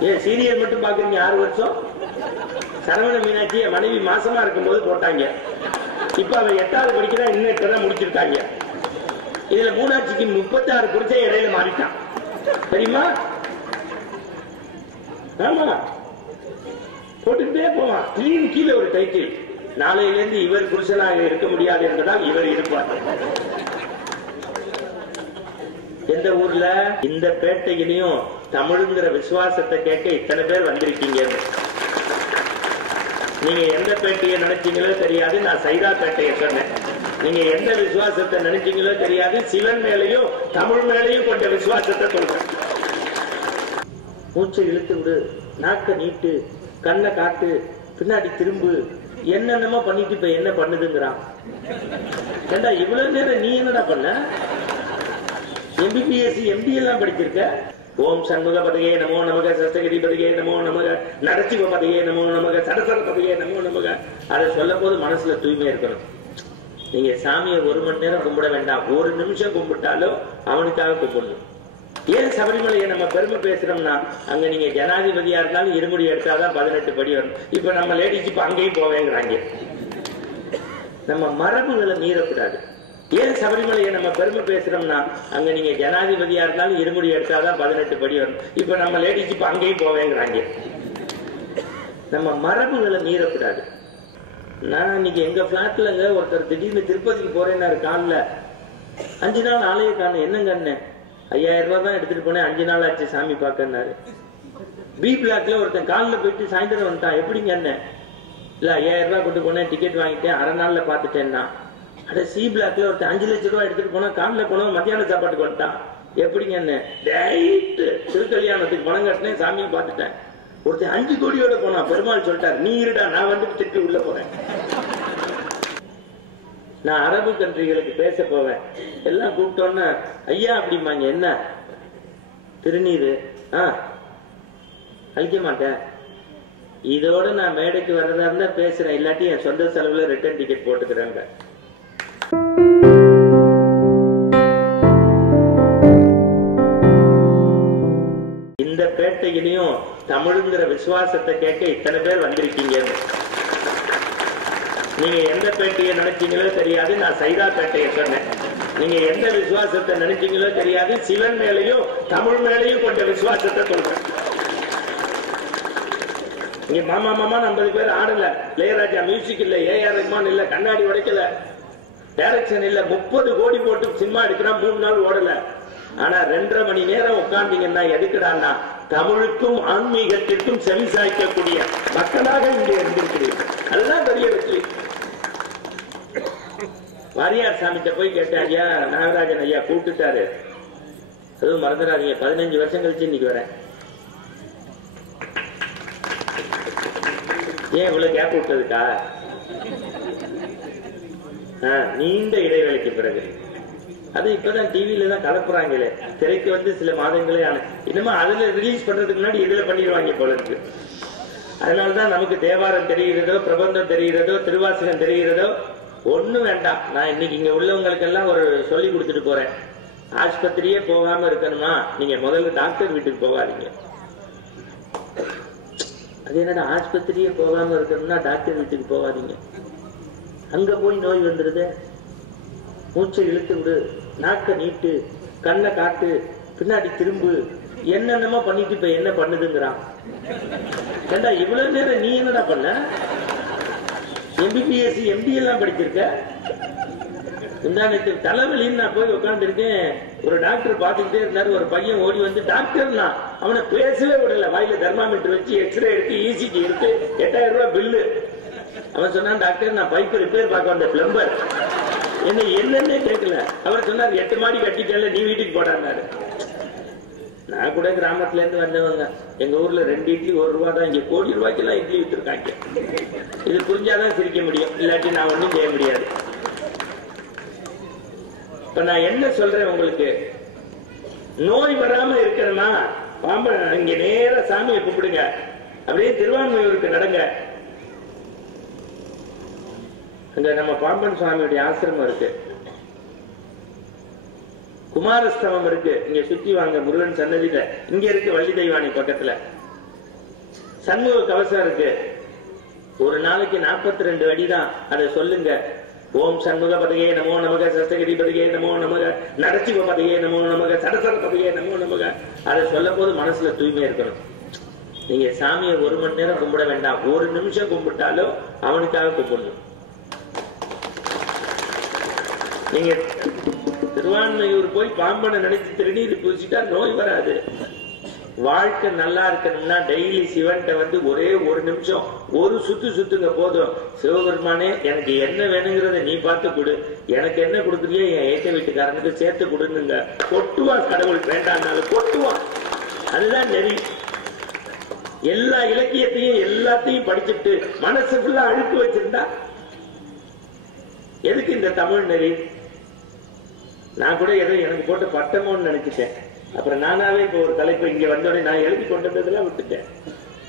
ஏன் சீரியல் மட்டும் பாக்குறீங்க ஆறு வருஷம்? சரவண மீனாட்சி என் மனைவி மாசமா இருக்கும்போது போட்டாங்க. இப்ப அவ எட்டாவது படிக்கிறா இன்னும் முடிச்சிருக்காங்க. இதுல மூணாட்சிக்கு முப்பத்தி ஆறு குறிச்சா இடையில மாறிட்டான். தெரியுமா? ஆமா. போட்டுக்கிட்டே போவான். கிளீன் கீழே ஒரு டைட்டில் நாளையிலிருந்து இவர் புருஷனாக இருக்க முடியாது என்பதால் இவர் இருப்பார். எந்த ஊர்ல? இந்த பேட்டையிலையும் தமிழுங்கிற விசுவாசத்தை கேட்க இத்தனை பேர் வந்திருக்கீங்க. நீங்க எந்த பேட்டையை நினைச்சீங்களோ தெரியாது நான் சைதா பேட்டையை சொன்னேன். நீங்க எந்த விசுவாசத்தை நினைச்சீங்களோ தெரியாது சிவன் மேலையும் தமிழ் மேலையும் கொண்ட விசுவாசத்தை சொல்றேன். மூச்சை இழுத்து விடு நாக்க நீட்டு கண்ணை காட்டு பின்னாடி திரும்பு என்னென்னமோ பண்ணிட்டு இப்ப என்ன பண்ணுதுங்கிறான். ஏண்டா இவ்வளவு நேரம் நீ என்னடா பண்ண? எம்பிபிஎஸ்சி எம்பி எல்லாம் படிச்சிருக்க? ஓம் சண்முக பதகே நமோ நமக சஸ்தகிரி பதையே நமோ நமக நரசிவ பதையே நமோ நமக சரசர பதகே நமோ நமக. அதை சொல்லும் போது மனசுல தூய்மை இருக்கணும். நீங்க சாமியை ஒரு மணி நேரம் கும்பிட வேண்டாம். ஒரு நிமிஷம் கும்பிட்டாலும் அவனுக்காக கும்பிடணும். ஏன் சபரிமலையை நம்ம பெருமை பேசுறோம்னா அங்க நீங்க ஜனாதிபதியா இருந்தாலும் இருமுடி எடுத்தாதான் பதினெட்டு படி வரும். இப்ப நம்ம லேடிஸ் இப்ப அங்கேயும் போவேங்கிறாங்க. நம்ம மரபுகளை மீறக்கூடாது. ஏன் சபரிமலையை நம்ம பெருமை பேசுறோம்னா அங்க நீங்க ஜனாதிபதியா இருந்தாலும் இருமுடி எடுத்தாதான் பதினெட்டு படி வரும். இப்ப நம்ம லேடிஸ் இப்ப அங்கேயும் போவேங்கிறாங்க. நம்ம மரபுகளை மீறக்கூடாது. நான் இன்னைக்கு எங்க பிளாட்லங்க ஒருத்தர் திடீர்னு திருப்பதிக்கு போறேன்னாரு காலில். அஞ்சு நாள் ஆலய காணும் என்னங்க அண்ணன் ஐயாயிரம் ரூபாய் தான் எடுத்துட்டு போனேன் அஞ்சு நாள் ஆச்சு சாமி பார்க்கன்னாரு. பி பிளாக்ல ஒருத்தன் காலில் போயிட்டு சாயந்தரம் வந்துட்டான். எப்படிங்க அண்ணன் இல்ல ஐயாயிரம் ரூபாய் கொண்டு போனேன் டிக்கெட் வாங்கிட்டேன் அரை நாள்ல பாத்துட்டேன்னா அட சி பிளாக்ல ஒருத்தன் அஞ்சு லட்சம் ரூபாய் எடுத்துட்டு போனா காலில் போனவன் மத்தியான சாப்பாட்டுக்கு வந்துட்டான். எப்படிங்க என்ன? டைட்டு திருக்கல்யாணத்துக்கு பணம் கட்டினேன் சாமியை பார்த்துட்டேன். ஒருத்தர் அஞ்சு கோடியோட போனா பெருமாள் சொல்லிட்டார் நீ இருடா நான் வந்து திருப்பி உள்ள போறேன். நான் அரபு கண்ட்ரிகளுக்கு பேச போவேன். எல்லாம் கூப்பிட்டோன்னா ஐயா அப்படிம்பாங்க என்ன? திருநீர். ஆ. அழிக்க மாட்டேன். இதோட நான் மேடைக்கு வர்றதா இருந்தா பேசுறேன் இல்லாட்டி என் சொந்த செலவுல ரிட்டர்ன் டிக்கெட் போட்டுக்கிறேங்க. பேட்டையிலையும் தமிழுங்கிற விசுவாசத்தை கேட்க இத்தனை பேர் வந்திருக்கீங்க. நீங்க எந்த பேட்டையை நினைச்சீங்களோ தெரியாது நான் சைதா பேட்டையை சொன்னேன். நீங்க எந்த விசுவாசத்தை நினைச்சீங்களோ தெரியாது சிவன் மேலையும் தமிழ் மேலையும் கொண்ட விசுவாசத்தை சொல்றேன். இங்க மாமா மாமா ஐம்பது பேர் ஆடல. இளையராஜா மியூசிக் இல்ல ஏஆர் ரஹ்மான் இல்ல கண்ணாடி உடைக்கல. டைரக்ஷன் இல்ல முப்பது கோடி போட்டு சினிமா எடுக்கிறான் மூணு நாள் ஓடல. ஆனா ரெண்டரை மணி நேரம் உட்காந்தீங்கன்னா எதுக்குடான்னா தமிழுக்கும் ஆன்மீகத்திற்கும் செவிசாய்க்கக்கூடிய மக்களாக இங்கே இருந்திருக்கிறீர்கள். அதுதான் பெரிய வெற்றி. வாரியார் சாமிகிட்ட போய் கேட்டேன் ஐயா நாகராஜன் ஐயா கூப்பிட்டுட்டாரு. அதுவும் மறந்துடாதீங்க பதினஞ்சு வருஷம் கழிச்சு இன்னைக்கு வரேன். ஏன் இவ்வளவு கேப் விட்டதுக்கா? நீண்ட இடைவேளைக்கு பிறகு. அது இப்பதான் டிவியில தான் கலப்புறாங்களே. திரைக்கு வந்து சில மாதங்களே ஆன இன்னுமா அதுல ரிலீஸ் பண்றதுக்கு முன்னாடி இதுல பண்ணிடுவாங்க போல இருக்கு. அதனாலதான் நமக்கு தேவாரம் தெரிகிறதோ பிரபந்தம் தெரிகிறதோ திருவாசகம் தெரிகிறதோ ஒண்ணும் வேண்டாம். நான் இன்னைக்கு இங்க உள்ளவங்களுக்கு எல்லாம் ஒரு சொல்லி கொடுத்துட்டு போறேன். ஆஸ்பத்திரியே போகாம இருக்கணுமா? நீங்க முதல்ல டாக்டர் வீட்டுக்கு போகாதீங்க. அது என்னடா ஆஸ்பத்திரியே போகாம இருக்கணும்னா டாக்டர் வீட்டுக்கு போகாதீங்க. அங்க போய் நோய் வந்துருது. மூச்சை இழுத்து விடு. நாக்க நீட்டு கண்ணை காட்டு பின்னாடி திரும்பு என்னென்னமோ பண்ணிட்டு இப்ப என்ன பண்ணுதுங்கிறான். ஏண்டா இவ்வளவு நேரம் நீ என்னடா பண்ண? எம்பிபிஎஸ்சி எம்பி எல்லாம் படிச்சிருக்க? முந்தானத்து தலைவலின்னு நான் போய் உட்காந்துருக்கேன் ஒரு டாக்டர் பார்த்துக்கிட்டே இருந்தாரு ஒரு பையன் ஓடி வந்து டாக்டர்னா அவனை பேசவே விடல. வாயில தெர்மாமீட்டர் வச்சு எக்ஸ்ரே எடுத்து இசிஜி எடுத்து எட்டாயிரம் ரூபாய் பில்லு அவன் சொன்னான் டாக்டர் நான் பைப் ரிப்பேர் பார்க்க வந்த பிளம்பர் என்ன என்னன்னே கேட்கல அவர் சொன்னார் எட்டு மாடி கட்டிட்டல நீ வீட்டுக்கு போடான்னாரு நான். கூட கிராமத்துல இருந்து வந்தவங்க. எங்க ஊர்ல ரெண்டு இட்லி ஒரு ரூபா தான். இங்க கோடி ரூபாய்க்கு எல்லாம் இட்லி விட்டுருக்காங்க இது புரிஞ்சாதான் சிரிக்க முடியும். இல்லாட்டி நான் ஒண்ணும் செய்ய முடியாது. இப்ப நான் என்ன சொல்றேன் உங்களுக்கு? நோய் வராம இருக்கணுமா பாம்ப இங்க நேர சாமியை கூப்பிடுங்க அப்படியே திருவான்மையூருக்கு நடங்க. அங்க நம்ம பாம்பன் சுவாமியுடைய ஆசிரமம் இருக்கு. குமாரஸ்தவம் இருக்கு. இங்க சுத்தி வாங்க முருகன் சன்னதியில. இங்க இருக்கு வள்ளி தெய்வானி பக்கத்துல. சண்முக கவசம் இருக்கு. ஒரு நாளைக்கு 42 ரெண்டு அடிதான். அதை சொல்லுங்க. ஓம் சண்முக பதகே நமோ நமக சஸ்தகிரி பதகே நமோ நமக நரசிவ பதையே நமோ நமக சரசர பதகே நமோ நமக. அதை சொல்ல போது மனசுல தூய்மை இருக்கணும். நீங்க சாமியை ஒரு மணி நேரம் கும்பிட வேண்டாம். ஒரு நிமிஷம் கும்பிட்டாலும் அவனுக்காக கும்பிடணும். நீங்க திருவான்மையூர் போய் பாம்பனை நினைச்சு திருநீர் பூசிட்டா நோய் வராது. வாழ்க்கை நல்லா இருக்கணும்னா டெய்லி சிவன்கிட்ட வந்து ஒரே ஒரு நிமிஷம் ஒரு சுத்து சுத்துங்க போதும். சிவபெருமானே எனக்கு என்ன வேணுங்கிறத நீ பார்த்து கொடு. எனக்கு என்ன கொடுக்குறியோ என் ஏற்ற வீட்டுக்காரனுக்கு சேர்த்து கொடுங்க கொட்டுவான் கடவுள் வேண்டாம்னாலும் கொட்டுவான் அதுதான் நெறி. எல்லா இலக்கியத்தையும் எல்லாத்தையும் படிச்சுட்டு மனசு ஃபுல்லா அழுக்கு வச்சிருந்தா எதுக்கு இந்த தமிழ் நெறி? நான் கூட ஏதோ எனக்கு போட்டு பட்டமோன்னு நினைச்சிட்டேன். அப்புறம் நானாவே இப்போ ஒரு தலைப்பு இங்க வந்தோடனே நான் எழுதி கொண்டு வந்ததெல்லாம் விட்டுட்டேன்.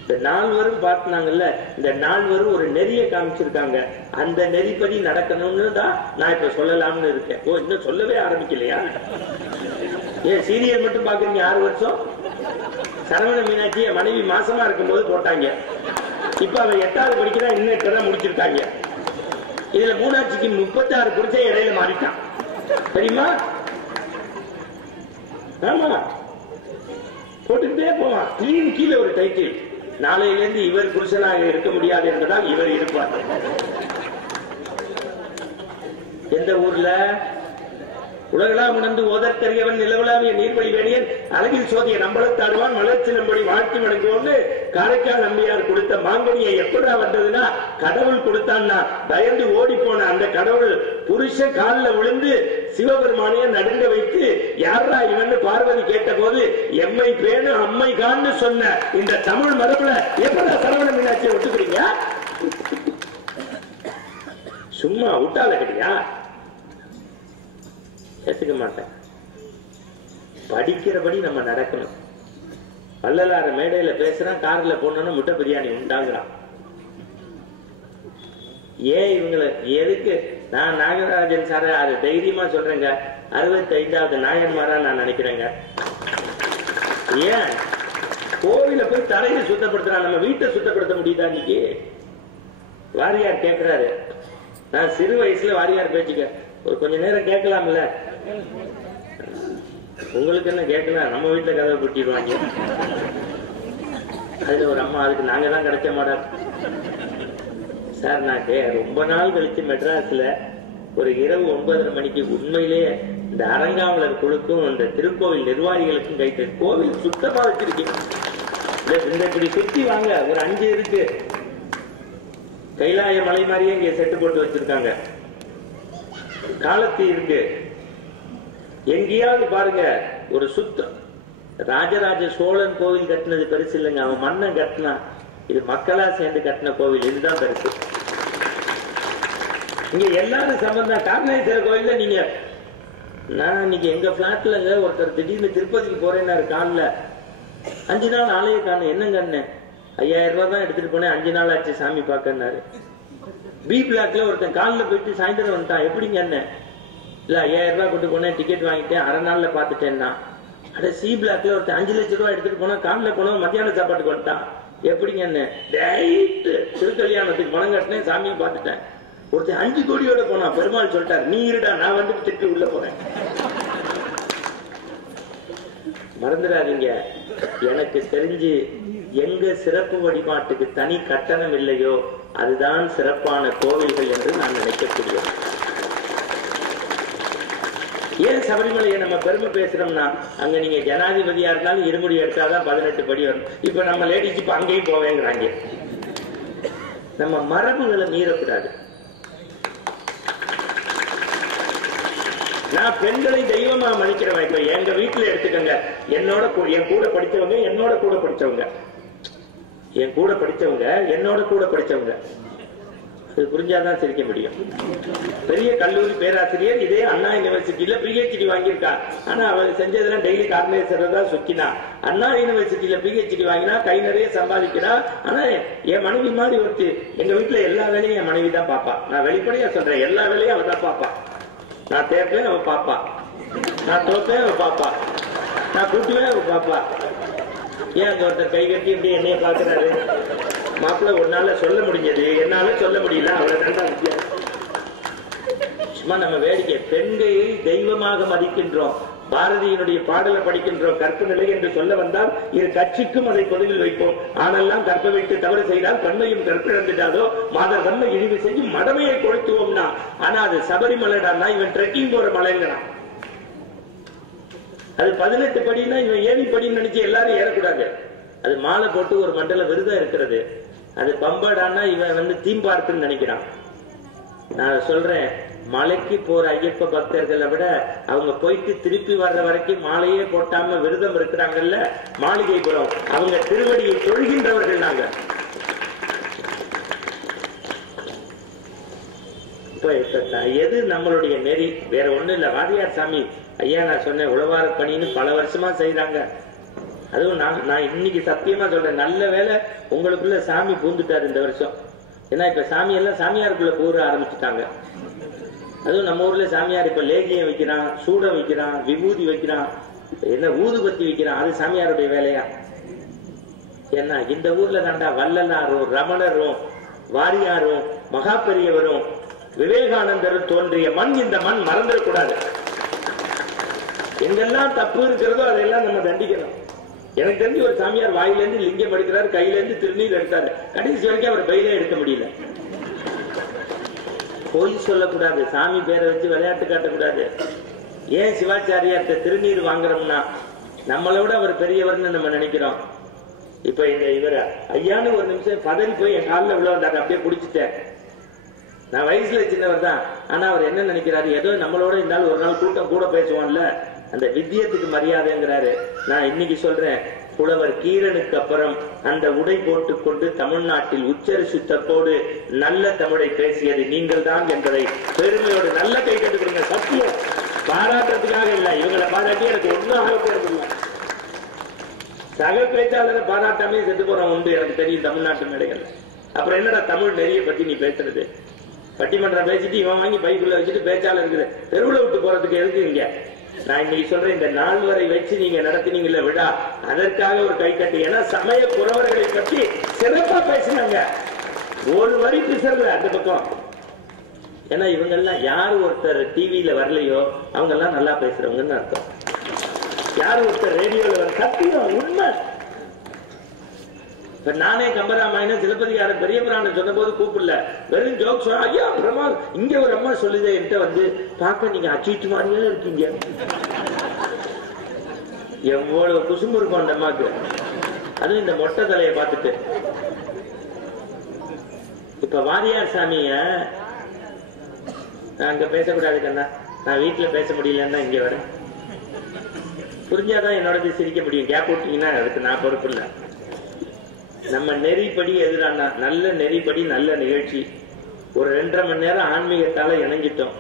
இந்த நால்வரும் பார்த்தினாங்கல்ல இந்த நால்வரும் ஒரு நெறிய காமிச்சிருக்காங்க. அந்த நெறிப்படி நடக்கணும்னு தான் நான் இப்ப சொல்லலாம்னு இருக்கேன். ஓ இன்னும் சொல்லவே ஆரம்பிக்கலையா? ஏன் சீரியல் மட்டும் பாக்குறீங்க ஆறு வருஷம்? சரவண மீனாட்சி என் மனைவி மாசமா இருக்கும்போது போட்டாங்க. இப்ப அவ எட்டாவது படிக்கிறா இன்னும் இப்பதான் முடிச்சிருக்காங்க. இதுல மூணாட்சிக்கு முப்பத்தி ஆறு குறிச்ச இடையில மாறிட்டான். தெரியுமா? ஆமா. போட்டுக்கிட்டே போவான். கிளீன் கீழே ஒரு டைட்டில் நாளையில இருந்து இவர் புருஷனாக இருக்க முடியாது என்பதால் இவர் இருப்பார். எந்த ஊர்ல? உலகளாம் உணர்ந்து ஓதற்கரியவன் நிலவலாவிய நீர்வழி வேணியன் அழகில் சோதிய நம்பளத்தாடுவான் மலர்ச்சி நம்படி வாழ்த்தி வணங்குவோம்னு காரைக்கால் நம்பியார் கொடுத்த மாங்கனியை எப்படா வந்ததுன்னா கடவுள் கொடுத்தான்னா பயந்து ஓடி போன அந்த கடவுள் புருஷன் காலில் விழுந்து சிவபெருமானைய நடுங்க வைத்து யாரா இவன் பார்வதி கேட்ட போது எம்மை பேணு அம்மை கான்னு சொன்ன இந்த தமிழ் மரபுல எப்படா சரவண மீனாட்சியை விட்டுக்கிறீங்க சும்மா விட்டால கிடையா? ஏத்துக்க மாட்டேன். படிக்கிறபடி நம்ம நடக்கணும். வள்ளலார மேடையில பேசுறான் கார்ல போனோம்னா முட்டை பிரியாணி உண்டாங்கிறான் ஏன் இவங்களை எதுக்கு நான் நாகராஜன் சார அது தைரியமா சொல்றேங்க. அறுபத்தி ஐந்தாவது நாயன்மாரா நான் நினைக்கிறேங்க. ஏன்? கோவில போய் தரையை சுத்தப்படுத்துறான். நம்ம வீட்டை சுத்தப்படுத்த முடியுதா இன்னைக்கு? வாரியார் கேக்குறாரு. நான் சிறு வயசுல வாரியார் பேச்சுக்க. ஒரு கொஞ்ச நேரம் கேட்கலாம்ல? உங்களுக்கு என்ன கேட்கலாம் நம்ம வீட்டுல கதவை பூட்டிடுவாங்க. அதுல ஒரு அம்மா அதுக்கு நாங்க தான் கிடைக்க மாட்டோம் சார் நான் ரொம்ப நாள் கழிச்சு மெட்ராஸ்ல ஒரு இரவு ஒன்பதரை மணிக்கு உண்மையிலேயே இந்த அரங்காவலர் குழுக்கும் இந்த திருக்கோவில் நிர்வாகிகளுக்கும் கைட்டு கோவில் சுத்தமா வச்சிருக்கீங்க. இந்த- இப்படி சுத்தி வாங்க ஒரு அஞ்சு இருக்கு. கைலாய மலை மாதிரியே இங்க செட்டு போட்டு வச்சிருக்காங்க. காலத்து இருக்கு. எங்கேயாவது பாருங்க ஒரு சுத்தம் ராஜராஜ சோழன் கோவில் கட்டினது பெருசு இல்லைங்க. அவன் மன்னன் கட்டினா இது மக்களா சேர்ந்து கட்டின கோவில் இதுதான் பெருசு இங்க எல்லாரும் சம்பந்தம் காரணேஸ்வரர் கோயில்ல நீங்க நான் இன்னைக்கு எங்க பிளாட்ல ஒருத்தர் திடீர்னு திருப்பதிக்கு போறேன்னாரு காலில். அஞ்சு நாள் ஆலய காணும் என்னங்க அண்ணன் ஐயாயிரம் ரூபாய் தான் எடுத்துட்டு போனேன் அஞ்சு நாள் ஆச்சு சாமி பார்க்கன்னாரு. பி பிளாக்ல ஒருத்தன் காலில் போயிட்டு சாயந்தரம் வந்துட்டான். எப்படிங்க அண்ணன் இல்ல ஐயாயிரம் ரூபாய் கொண்டு போனேன் டிக்கெட் வாங்கிட்டேன் அரை நாள்ல பாத்துட்டேன்னா அட சி பிளாக்ல ஒருத்தன் அஞ்சு லட்சம் ரூபாய் எடுத்துட்டு போனா காலில் போனோம் மத்தியான சாப்பாட்டுக்கு வந்துட்டான். எப்படிங்க அண்ணன் ரைட்டு திருக்கல்யாணத்துக்கு பணம் கட்டினேன் சாமியை பார்த்துட்டேன். ஒருத்தர் அஞ்சு கோடியோட போனான். பெருமாள் சொல்லிட்டார் நீ இருடா நான் வந்து திருப்பி உள்ள போறேன். மறந்துடாதீங்க. எனக்கு தெரிஞ்சு எங்க சிறப்பு வழிபாட்டுக்கு தனி கட்டணம் இல்லையோ அதுதான் சிறப்பான கோவில்கள் என்று நான் நினைக்கக்கூடியது ஏன் சபரிமலையை நம்ம பெருமை பேசுறோம்னா அங்க நீங்க ஜனாதிபதியா இருந்தாலும் இருமுடி எடுத்தாதான் பதினெட்டு படி வரும். இப்ப நம்ம லேடிஸ் இப்ப அங்கேயும் போவேங்கிறாங்க. நம்ம மரபுகளை மீறக்கூடாது. நான் பெண்களை தெய்வமா மதிக்கிறவன். இப்ப எங்க வீட்டுல எடுத்துக்கங்க. என்னோட என் கூட படிச்சவங்க என்னோட கூட படிச்சவங்க என் கூட படிச்சவங்க என்னோட கூட படிச்சவங்க இது புரிஞ்சாதான் சிரிக்க முடியும். பெரிய கல்லூரி பேராசிரியர் இதே அண்ணா யூனிவர்சிட்டியில பிஹெச்டி வாங்கியிருக்கான் ஆனா அவள் செஞ்சதெல்லாம் டெய்லி கார்னேசர் தான் சுத்தினா அண்ணா யூனிவர்சிட்டியில பிஹெச்டி வாங்கினா கை நிறைய சம்பாதிக்கிறா. ஆனா என் மனைவி மாதிரி ஒருத்தி. எங்க வீட்டுல எல்லா வேலையும் என் மனைவி தான் பாப்பா. நான் வெளிப்படையா சொல்றேன் எல்லா வேலையும் அவ தான் பாப்பா. நான் தேர்ப்பேன் அவ பாப்பா. நான் தோப்பேன் அவ பாப்பா. நான் கூட்டுவேன் அவ பாப்பா. ஏன் அந்த ஒருத்தர் கை கட்டி இப்படி என்னைய பாக்குறாரு? மாப்பிள்ள ஒன்னால சொல்ல முடிஞ்சது. என்னால சொல்ல முடியல. அவ்வளவுதான் வித்தியாசம். சும்மா நம்ம வேடிக்கை. பெண்களை தெய்வமாக மதிக்கின்றோம். பாரதியினுடைய பாடலை படிக்கின்றோம். கற்ப நிலை என்று சொல்ல வந்தால் இரு கட்சிக்கும் அதை பொதுவில் வைப்போம். ஆனெல்லாம் கற்ப வைத்து தவறு செய்தால் கண்மையும் கற்பிழந்துட்டாதோ மாதர் கண்மை இழிவு செய்யும் மடமையை கொளுத்துவோம்னா. ஆனா அது சபரிமலைடான்னா இவன் ட்ரெக்கிங் போற மலைங்கிறான் அது பதினெட்டு படினா இவன் ஏணி படின்னு நினைச்சு எல்லாரும் ஏறக்கூடாது. அது மாலை போட்டு ஒரு மண்டல விருதம் இருக்கிறது. அது பம்பாடான்னா இவன் வந்து தீம் பார்க்குன்னு நினைக்கிறான். நான் சொல்றேன் மலைக்கு போற ஐயப்ப பக்தர்களை விட அவங்க போயிட்டு திருப்பி வர்ற வரைக்கும் மாலையே போட்டாம விரதம் இருக்கிறாங்கல்ல மாளிகைபுரம். அவங்க திருவடியை தொழுகின்றவர்கள் நாங்க இப்ப எது நம்மளுடைய நெறி? வேற ஒண்ணும் இல்ல வாரியார் சாமி. ஐயா நான் சொன்னேன் உழவார பணின்னு பல வருஷமா செய்யறாங்க அதுவும் நான் நான் இன்னைக்கு சத்தியமா சொல்றேன். நல்ல வேலை உங்களுக்குள்ள சாமி பூந்துட்டாரு இந்த வருஷம். ஏன்னா இப்ப சாமி எல்லாம் சாமியாருக்குள்ள போற ஆரம்பிச்சுட்டாங்க. அதுவும் நம்ம ஊர்ல சாமியார் இப்ப லேகியம் வைக்கிறான் சூடம் வைக்கிறான் விபூதி வைக்கிறான் என்ன ஊதுபத்தி வைக்கிறான் அது சாமியாருடைய வேலையா? ஏன்னா இந்த ஊர்ல தாண்டா வள்ளலாரும் ரமணரும் வாரியாரும் மகா பெரியவரும் விவேகானந்தரும் தோன்றிய மண் இந்த மண் மறந்துடக்கூடாது. எங்கெல்லாம் தப்பு இருக்கிறதோ அதையெல்லாம் நம்ம தண்டிக்கணும். எனக்கு தெரிஞ்சு ஒரு சாமியார் வாயிலேருந்து லிங்கம் எடுக்கிறாரு கையில இருந்து திருநீர் எடுத்தாரு. கடைசி வரைக்கும் அவர் பயிலே எடுக்க முடியல. பொய் சொல்லக்கூடாது. சாமி பேரை வச்சு விளையாட்டு காட்டக்கூடாது. ஏன் சிவாச்சாரியார்ட்ட திருநீர் வாங்குறோம்னா நம்மளை விட அவர் பெரியவர்னு நம்ம நினைக்கிறோம். இப்ப இந்த இவர ஐயான்னு ஒரு நிமிஷம் பதறி போய் என் காலில் விழ வந்தாரு அப்படியே பிடிச்சிட்டேன் நான் வயசுல சின்னவர் தான். ஆனா அவர் என்ன நினைக்கிறாரு? ஏதோ நம்மளோட இருந்தாலும் ஒரு நாள் கூட்டம் கூட பேசுவோம்ல. அந்த வித்தியத்துக்கு மரியாதைங்கிறாரு. நான் இன்னைக்கு சொல்றேன் புலவர் கீரனுக்கு அப்புறம் அந்த உடை போட்டு கொண்டு தமிழ்நாட்டில் உச்சரி சுத்தத்தோடு நல்ல தமிழை பேசியது நீங்கள் தான் என்பதை பெருமையோடு நல்ல கை கட்டு கொடுங்க. சத்தியம். பாராட்டுறதுக்காக இல்ல. இவங்களை பாராட்டி எனக்கு ஒன்றாக ஆக போறதில்லை. சக பேச்சாளரை பாராட்டாமே செத்து போறோம் உண்டு. எனக்கு தெரியும் தமிழ்நாட்டு மேடைகள். அப்புறம் என்னடா தமிழ் நெறிய பத்தி நீ பேசுறது? பட்டிமன்றம் பேசிட்டு இவன் வாங்கி பைக்குள்ள வச்சுட்டு பேச்சாளர் இருக்குது. தெருவில் விட்டு போறதுக்கு எதுக்கு இங்க? நான் இன்னைக்கு சொல்றேன் இந்த நாள் வரை வச்சு நீங்க நடத்தினீங்கல்ல விழா அதற்காக ஒரு கை கட்டி ஏன்னா சமய புறவர்களை பற்றி சிறப்பா பேசினாங்க. ஒரு வரி பேசுறல அந்த பக்கம். ஏன்னா இவங்க எல்லாம் யார் ஒருத்தர் டிவியில வரலையோ அவங்க எல்லாம் நல்லா பேசுறவங்கன்னு அர்த்தம். யார் ஒருத்தர் ரேடியோல வர சத்தியம் உண்மை. நானே கம்பராமாயண சிலப்பதிகார பெரிய புராணம் சொன்ன போது கூப்பிடல. வெறும் ஜோக் சொல்ல ஐயா பிரமா இங்க ஒரு அம்மா சொல்லுதே என்கிட்ட வந்து பார்க்க நீங்க அச்சிட்டு மாதிரியே இருக்கீங்க. எவ்வளவு குசும்பு இருக்கும் அந்த அம்மாக்கு. அதுவும் இந்த மொட்டை தலையை பார்த்துட்டு. இப்ப வாரியார் சாமிய நான் அங்க பேசக்கூடாது கண்ணா. நான் வீட்டுல பேச முடியலன்னா இங்க வரேன். புரிஞ்சாதான் என்னோட சிரிக்க முடியும். கேப் விட்டீங்கன்னா அதுக்கு நான் பொறுப்பு இல்லை. நம்ம நெறிப்படி எதிரானா? நல்ல நெறிப்படி நல்ல நிகழ்ச்சி. ஒரு ரெண்டரை மணி நேரம் ஆன்மீகத்தால இணைஞ்சிட்டோம்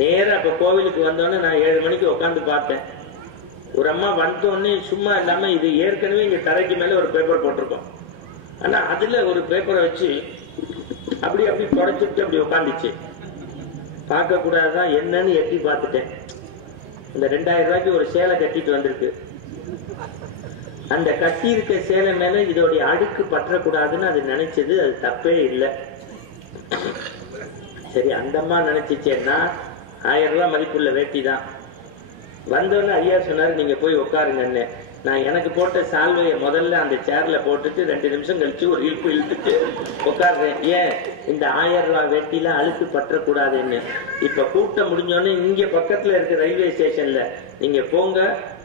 நேரா அப்ப கோவிலுக்கு வந்தோடனே நான் ஏழு மணிக்கு உட்காந்து பார்த்தேன். ஒரு அம்மா வந்தோடனே சும்மா இல்லாம இது ஏற்கனவே இங்க தரைக்கு மேல ஒரு பேப்பர் போட்டிருக்கோம். ஆனா அதுல ஒரு பேப்பரை வச்சு அப்படி அப்படி தொடச்சிட்டு அப்படி உட்காந்துச்சு பார்க்க கூடாதுதான் என்னன்னு எட்டி பார்த்துட்டேன். இந்த ரெண்டாயிரம் ரூபாய்க்கு ஒரு சேலை கட்டிட்டு வந்திருக்கு. அந்த கட்டி இருக்க சேலை மேல இதோடைய அடுக்கு பற்றக்கூடாதுன்னு அது நினைச்சது அது தப்பே இல்லை. சரி அந்தம்மா நினைச்சிச்சேன்னா ஆயிரம் ரூபாய் மதிப்புள்ள வேட்டி தான். வந்தோன்னு ஐயா சொன்னாரு நீங்க போய் உட்காருங்கன்னு. நான் எனக்கு போட்ட சால்வையை முதல்ல அந்த சேர்ல போட்டுட்டு ரெண்டு நிமிஷம் கழிச்சு ஒரு இழுப்பு இழுத்துட்டு உட்காடுறேன் ஏன்? இந்த ஆயிரம் ரூபாய் வெட்டில அழுத்து பற்றக்கூடாதுன்னு. இப்ப கூட்டம் முடிஞ்சோடனே இங்க பக்கத்துல இருக்க ரயில்வே ஸ்டேஷன்ல நீங்க போங்க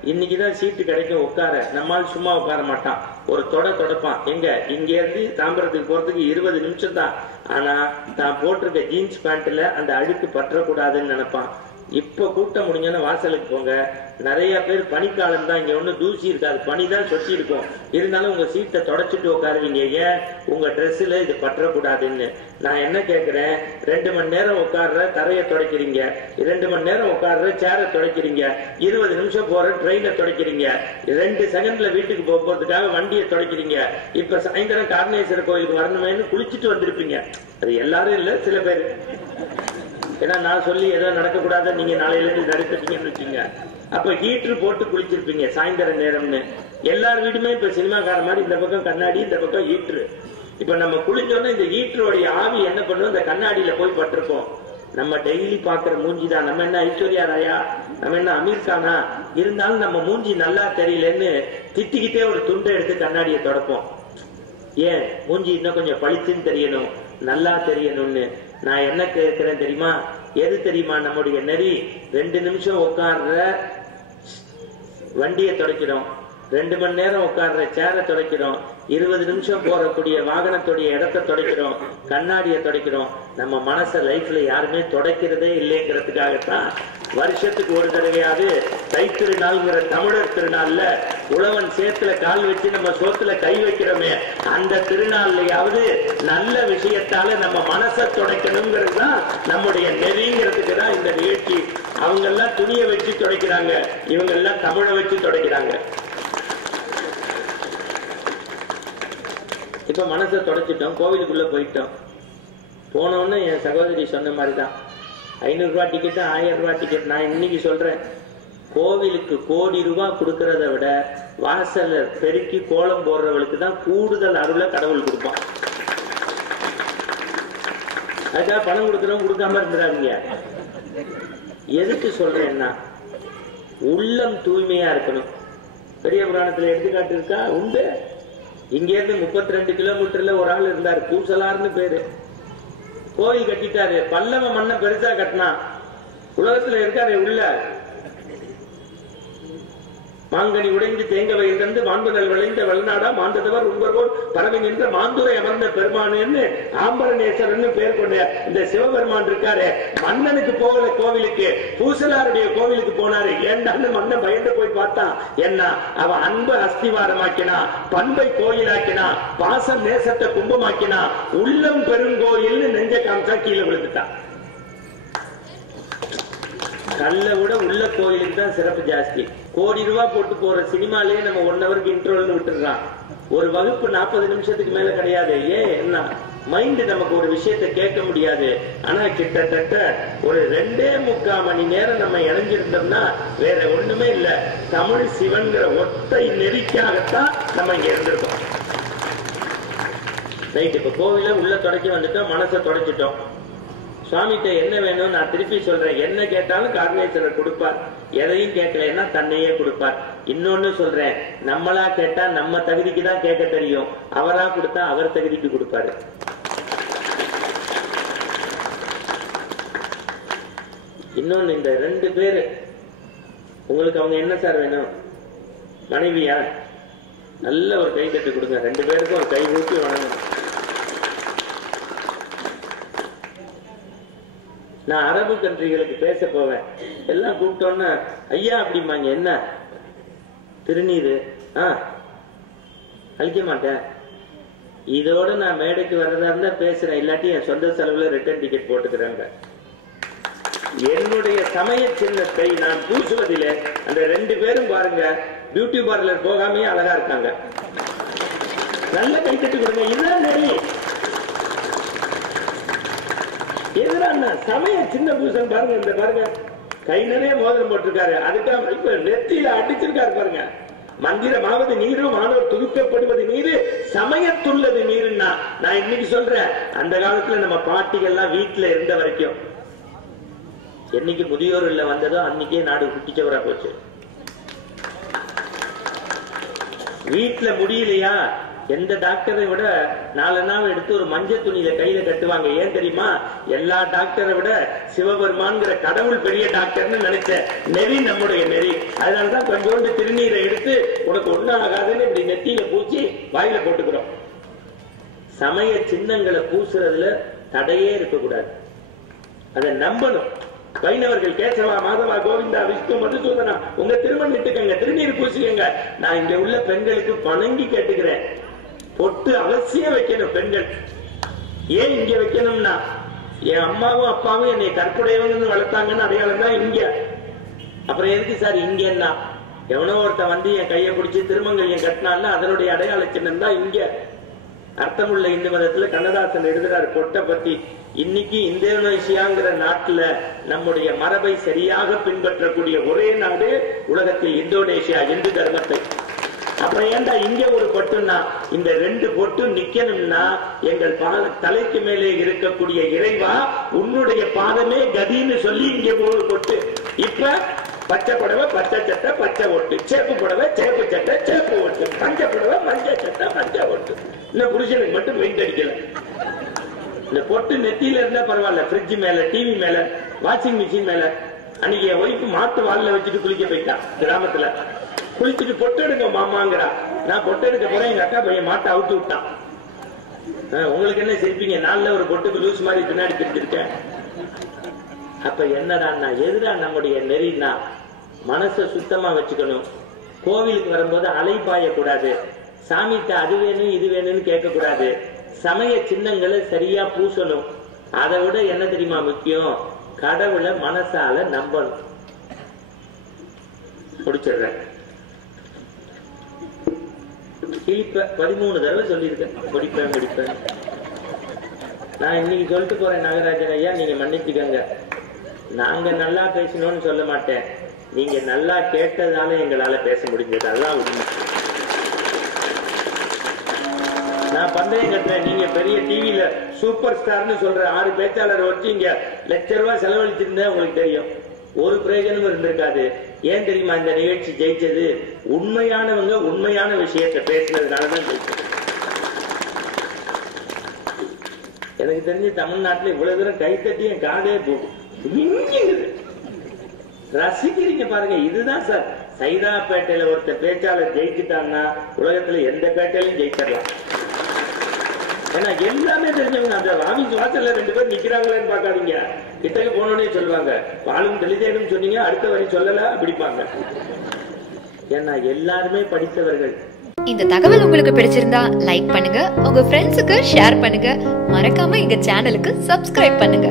இன்னைக்குதான் சீட்டு கிடைக்கும் உட்கார நம்மால் சும்மா உட்கார மாட்டான். ஒரு தொட தொடப்பான். எங்க? இங்க இருந்து தாம்பரத்துக்கு போறதுக்கு இருபது நிமிஷம் தான் ஆனா நான் போட்டிருக்க ஜீன்ஸ் பேண்ட்ல அந்த அழுக்கு பற்றக்கூடாதுன்னு நினைப்பான். இப்ப கூட்டம் முடிஞ்சோன்னா வாசலுக்கு போங்க. நிறைய பேர் பனிக்காலம் தான். இங்க ஒண்ணு தூசி இருக்காது. பனி தான் சொட்டி இருக்கும். இருந்தாலும் உங்க சீட்டை தொடச்சிட்டு உட்காருவீங்க. ஏன்? உங்க ட்ரெஸ்ல இது பற்றக்கூடாதுன்னு. நான் என்ன கேக்குறேன்? ரெண்டு மணி நேரம் உட்கார்ற தரைய துடைக்கிறீங்க. ரெண்டு மணி நேரம் உட்கார்ற சேரை துடைக்கிறீங்க. இருபது நிமிஷம் போற ட்ரெயினை துடைக்கிறீங்க. ரெண்டு செகண்ட்ல வீட்டுக்கு போக போறதுக்காக வண்டியை துடைக்கிறீங்க. இப்ப சாயந்தரம் காரணேஸ்வரர் கோயிலுக்கு வரணுமேனு குளிச்சுட்டு வந்திருப்பீங்க. அது எல்லாரும் இல்ல சில பேர். ஏன்னா நான் சொல்லி ஏதோ நடக்கக்கூடாத நீங்க நாளையிலேருந்து தடுத்துட்டீங்கன்னு வச்சுங்க அப்ப ஹீட்டர் போட்டு குளிச்சிருப்பீங்க சாயந்தர நேரம்னு. எல்லார் வீடுமே இப்ப சினிமாக்கார மாதிரி இந்த பக்கம் கண்ணாடி இந்த பக்கம் ஹீட்ரு இப்ப நம்ம குளிஞ்சோன்னா இந்த ஹீட்டருடைய ஆவி என்ன பண்ணும்? இந்த கண்ணாடியில போய் பட்டிருக்கோம். நம்ம டெய்லி பாக்குற மூஞ்சி தான் நம்ம என்ன ஐஸ்வர்யா ராயா? நம்ம என்ன அமீர் கானா? இருந்தாலும் நம்ம மூஞ்சி நல்லா தெரியலன்னு திட்டிக்கிட்டே ஒரு துண்டை எடுத்து கண்ணாடியை தொடப்போம். ஏன்? மூஞ்சி இன்னும் கொஞ்சம் பளிச்சுன்னு தெரியணும். நல்லா தெரியணும்னு. நான் என்ன கேட்கிறேன் தெரியுமா? எது தெரியுமா நம்முடைய நெறி? ரெண்டு நிமிஷம் உட்கார்ற வண்டியை துடைக்கிறோம். ரெண்டு மணி நேரம் உட்கார்ற சேரை துடைக்கிறோம். இருபது நிமிஷம் போறக்கூடிய வாகனத்துடைய இடத்தை துடைக்கிறோம். கண்ணாடியை துடைக்கிறோம். நம்ம மனசை லைஃப்ல யாருமே துடைக்கிறதே இல்லைங்கிறதுக்காகத்தான் வருஷத்துக்கு ஒரு தடவையாவது தைத்திருநாள்ங்கிற தமிழர் திருநாள்ல உழவன் சேத்துல கால் வச்சு நம்ம சோத்துல கை வைக்கிறோமே அந்த திருநாள்லயாவது நல்ல விஷயத்தால நம்ம மனசை துடைக்கணுங்கிறது தான் நம்முடைய நெறிங்கிறதுக்கு தான் இந்த நிகழ்ச்சி. அவங்க எல்லாம் துணியை வச்சு துடைக்கிறாங்க இவங்க எல்லாம் தமிழை வச்சு துடைக்கிறாங்க. இப்ப மனசை தொடச்சிட்டோம் கோவிலுக்குள்ள போயிட்டோம். போனோன்னு என் சகோதரி சொன்ன மாதிரி தான் ஐநூறு ரூபாய் டிக்கெட் ஆயிரம் ரூபாய் டிக்கெட் நான் இன்னைக்கு சொல்றேன். கோவிலுக்கு கோடி ரூபாய் கொடுக்கறத விட வாசல்ல பெருக்கி கோலம் போடுறவளுக்கு தான் கூடுதல் அருளை கடவுள் கொடுப்பான். அதுக்காக பணம் கொடுக்குறவங்க கொடுக்காம இருந்துடாதீங்க. எதுக்கு சொல்றேன்னா உள்ளம் தூய்மையா இருக்கணும். பெரிய புராணத்துல எடுத்துக்காட்டு இருக்கா? உண்டு. இங்க இருந்து முப்பத்தி ரெண்டு கிலோமீட்டர்ல ஒரு ஆள் இருந்தார் பூசலார்னு பேரு. கோவில் கட்டிட்டாரு. பல்லவ மண்ணை பெருசா கட்டினா உலகத்துல இருக்காரு உள்ள. மாங்கனி உடைந்து தேங்கவை இருந்து மாண்புதல் விளைந்த வெளிநாடா மாண்டதவர் உண்பர்கோள் பறவை நின்ற மாந்துரை அமர்ந்த பெருமானு ஆம்பரநேசர்னு பேர் கொண்ட இந்த சிவபெருமான் இருக்காரு மன்னனுக்கு போகல கோவிலுக்கு பூசலாருடைய கோவிலுக்கு போனாரு. ஏண்டான்னு மன்னன் பயந்து போய் பார்த்தான். என்ன? அவ அன்பு அஸ்திவாரமாக்கினா பண்பை கோயிலாக்கினா பாசம் நேசத்தை கும்பமாக்கினா உள்ளம் பெருங்கோயில்னு நெஞ்ச காமிச்சா கீழே விழுந்துட்டான் கல்ல விட உள்ள கோயிலுக்கு தான் சிறப்பு ஜாஸ்தி. கோடி ரூபாய் போட்டு போற சினிமாலேயே நம்ம ஒன் ஹவருக்கு இன்ட்ரோல்னு விட்டுறான் ஒரு வகுப்பு நாற்பது நிமிஷத்துக்கு மேல கிடையாது. ஏன் என்ன? மைண்ட் நமக்கு ஒரு விஷயத்தை கேட்க முடியாது. ஆனா கிட்டத்தட்ட ஒரு ரெண்டே முக்கால் மணி நேரம் நம்ம இணைஞ்சிருந்தோம்னா வேற ஒண்ணுமே இல்ல. தமிழ் சிவன்கிற ஒற்றை நெறிக்காகத்தான் நம்ம இங்க இருந்திருக்கோம். ரைட் இப்ப கோவில உள்ள தொடக்கி வந்துட்டோம் மனசை தொடச்சிட்டோம். சுவாமிகிட்ட என்ன வேணும் நான் திருப்பி சொல்றேன். என்ன கேட்டாலும் கார்னேசரர் கொடுப்பார். எதையும் கேட்கலன்னா தன்னையே கொடுப்பார். இன்னொன்னு சொல்றேன். நம்மளா கேட்டா நம்ம தகுதிக்கு தான் கேட்க தெரியும். அவரா கொடுத்தா அவர் தகுதிக்கு கொடுப்பாரு. இன்னொன்னு இந்த ரெண்டு பேரு. உங்களுக்கு அவங்க என்ன சார் வேணும்? மனைவியா? நல்ல ஒரு கை கட்டி கொடுங்க. ரெண்டு பேருக்கும் ஒரு கை ஊற்றி வணங்கணும். நான் அரபு கண்ட்ரிகளுக்கு பேச போவேன். எல்லாம் கூப்பிட்டோன்னா ஐயா அப்படிம்பாங்க. என்ன? திருநீரு? ஆ அழிக்க மாட்டேன். இதோட நான் மேடைக்கு வர்றதா இருந்தா பேசுறேன். இல்லாட்டி என் சொந்த செலவுல ரிட்டர்ன் டிக்கெட் போட்டுக்கிறாங்க. என்னுடைய சமய சின்னத்தை நான் பூசுவதில் அந்த ரெண்டு பேரும் பாருங்க பியூட்டி பார்லர் போகாமயே அழகா இருக்காங்க. நல்ல கைத்தட்டு கொடுங்க. இதுதான் நெறி. எதிரான சமய சின்ன பூசன் பாருங்க இந்த பாருங்க. கை நிறைய மோதிரம் போட்டிருக்காரு. அதுக்காக இப்ப நெத்தியில அடிச்சிருக்காரு பாருங்க. மந்திரமாவது நீரும் மாணவர் துதிக்கப்படுவது நீரு சமயத்துள்ளது நீருன்னா நான் இன்னைக்கு சொல்றேன் அந்த காலத்துல நம்ம பாட்டிகள்லாம் வீட்டுல இருந்த வரைக்கும் என்னைக்கு முதியோர் இல்ல வந்ததோ அன்னைக்கே நாடு குட்டிச்சவரா போச்சு. வீட்டுல முடியலையா? எந்த டாக்டரை விட நாலு நாள் எடுத்து ஒரு மஞ்சள் துணியில கையில கட்டுவாங்க. ஏன் தெரியுமா? எல்லா டாக்டரை விட சிவபெருமான்கிற கடவுள் பெரிய டாக்டர்னு நினைச்ச நெறி நம்முடைய நெறி. அதனாலதான் கொஞ்சோண்டு திருநீரை எடுத்து உனக்கு ஒண்ணும் ஆகாதுன்னு இப்படி நெத்தியில பூச்சி வாயில போட்டுக்கிறோம். சமய சின்னங்களை பூசுறதுல தடையே இருக்கக்கூடாது. அதை நம்பணும். வைணவர்கள் கேசவா மாதவா கோவிந்தா விஷ்ணு மதுசூதனா உங்க திருமணிட்டுக்கங்க திருநீர் பூசிக்கங்க. நான் இங்க உள்ள பெண்களுக்கு பணங்கி கேட்டுக்கிறேன். பொட்டு அவசியம் வைக்கணும் பெண்கள். ஏன் இங்க வைக்கணும்னா? என் அம்மாவும் அப்பாவும் என்னை கற்புடையவங்கன்னு வளர்த்தாங்கன்னு அடையாளம் தான் இங்க. அப்புறம் எதுக்கு சார் இங்கன்னா? எவனோ ஒருத்தன் வந்து என் கையை பிடிச்சி திருமங்கல்யம் கட்டினால அதனுடைய அடையாள சின்னம் தான் இங்க. அர்த்தமுள்ள இந்து மதத்துல கண்ணதாசன் எழுதுறாரு பொட்டை பத்தி. இன்னைக்கு இந்தோனேஷியாங்கிற நாட்டுல நம்முடைய மரபை சரியாக பின்பற்றக்கூடிய ஒரே நாடு உலகத்தில் இந்தோனேசியா இந்து தர்மத்தை. அப்புறம் ஏன்டா இங்க ஒரு பொட்டுன்னா இந்த ரெண்டு பொட்டு நிக்கணும்னா எங்கள் பாத தலைக்கு மேலே இருக்கக்கூடிய இறைவா உன்னுடைய பாதமே கதின்னு சொல்லி இங்க ஒரு பொட்டு இப்ப பச்சை புடவை பச்சை சட்டை பச்சை ஒட்டு சேப்பு புடவை சேப்பு சட்டை சேப்பு ஒட்டு பஞ்ச புடவை மஞ்சள் சட்டை மஞ்சள் ஒட்டு இந்த புருஷனுக்கு மட்டும் பெயிண்ட் அடிக்கல. இந்த பொட்டு நெத்தியில இருந்தா பரவாயில்ல. ஃப்ரிட்ஜ் மேல டிவி மேல வாஷிங் மிஷின் மேல. அன்னைக்கு ஒய்ஃப் மாட்டு வால்ல வச்சுட்டு குளிக்க போயிட்டான் கிராமத்துல. குளிச்சுட்டு பொட்டு எடுங்க மாமாங்கிறா. நான் பொட்டு எடுக்க போறேன் எங்க அக்கா பையன் மாட்டை அவுத்து விட்டான் உங்களுக்கு என்ன சிரிப்பீங்க? நாள்ல ஒரு பொட்டுக்கு லூஸ் மாதிரி பின்னாடி பிடிச்சிருக்கேன் அப்ப என்னடா எதுடா நம்முடைய நெறினா மனசை சுத்தமா வச்சுக்கணும். கோவிலுக்கு வரும்போது அலைப்பாய கூடாது சாமிகிட்ட அது வேணும் இது வேணும்னு கேட்க கூடாது சமய சின்னங்களை சரியா பூசணும். அதை விட என்ன தெரியுமா முக்கியம்? கடவுளை மனசால நம்பணும். முடிச்சிடுறேன். கிழிப்ப பதிமூணு தடவை சொல்லியிருக்கேன் படிப்பேன் படிப்பேன் நான் இன்னைக்கு சொல்லிட்டு போறேன் நாகராஜன் ஐயா நீங்க மன்னிச்சுக்கோங்க நாங்க நல்லா பேசணும்னு சொல்ல மாட்டேன் நீங்க நல்லா கேட்டதால எங்களால பேச முடிஞ்சது அதான் உண்மை நான் பந்தயம் கட்டுறேன் நீங்க பெரிய டிவியில சூப்பர் ஸ்டார்னு சொல்ற ஆறு பேச்சாளர் வச்சு இங்க லட்ச ரூபாய் செலவழிச்சிருந்தா உங்களுக்கு தெரியும் ஒரு பிரயோஜனமும் இருந்திருக்காது ஏன் தெரியுமா இந்த நிகழ்ச்சி ஜெயிச்சது? உண்மையானவங்க உண்மையான விஷயத்தை பேசினதுனாலதான் ஜெயிச்சது. எனக்கு தெரிஞ்சு தமிழ்நாட்டுல இவ்வளவு தூரம் கைத்தட்டி என் காதே போகும். ரசிக்கிறீங்க பாருங்க இதுதான் சார். சைதாப்பேட்டையில ஒருத்தர் பேச்சாளர் ஜெயிச்சுட்டான்னா உலகத்துல எந்த பேட்டையிலும் ஜெயிச்சிடலாம். ஏன்னா எல்லாமே தெரிஞ்சவங்க அந்த ஆபீஸ் வாசல்ல ரெண்டு பேர் நிக்கிறாங்களேன்னு பாக்காதீங்க கிட்டக்கு போனோடனே சொல்லுவாங்க வாழும் தெளிதேனும் சொன்னீங்க அடுத்த வரி சொல்லல பிடிப்பாங்க ஏன்னா எல்லாருமே படித்தவர்கள். இந்த தகவல் உங்களுக்கு பிடிச்சிருந்தா லைக் பண்ணுங்க உங்க ஃப்ரெண்ட்ஸுக்கு ஷேர் பண்ணுங்க. மறக்காம எங்க சேனலுக்கு சப்ஸ்கிரைப் பண்ணுங்க.